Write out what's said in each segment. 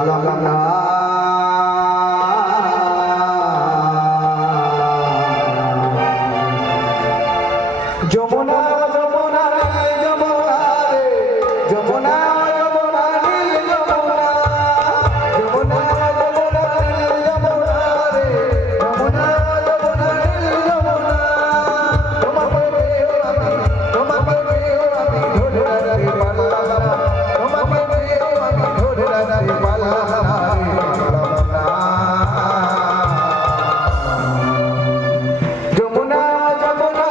পারলাম না। যমুনা যমুনা যমুনা রে যমুনা যমুনা যমুনা যমুনা যমুনা যমুনা রে যমুনা যমুনা যমুনা তোমাকে পেও আমি ধরে রাখতে পারলাম না। তোমাকে পেও আমি ধরে রাখতে পারলাম না। যমুনা যমুনা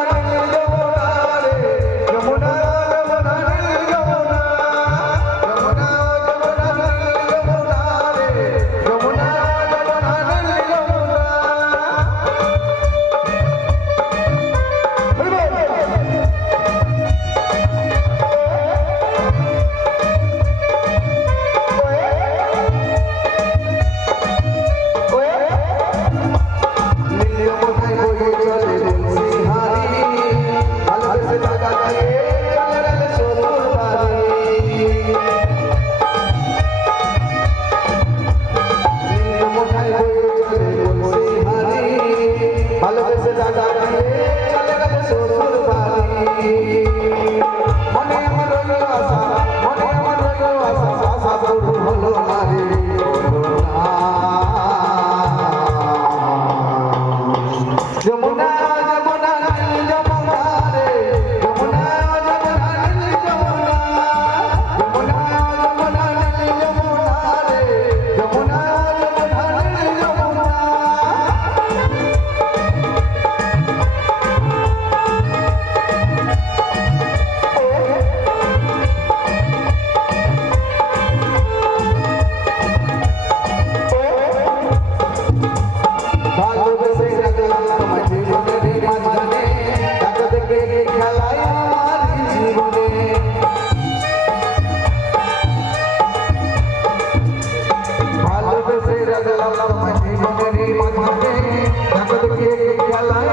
ভালোবেসে দাদা দিয়ে চলে গেল শ্বশুর বাড়ি। মনে আমার রইল আশা, মনে আমার রইল আশা, আশা পূরণ হলো না রে, হলো না। যমুনা যমুনা যমুনা রে যমুনা যমুনা যমুনা যমুনা যমুনা যমুনা রে যমুনা যমুনা যমুনা। ভালোবেসে রাখলাম তোমায় জীবনের মাঝখানে, এত দেখে খেলায় আমার জীবনে। ভালোবেসে রাখলাম তোমায় জীবনের মাঝখানে, এত দেখে খেলায়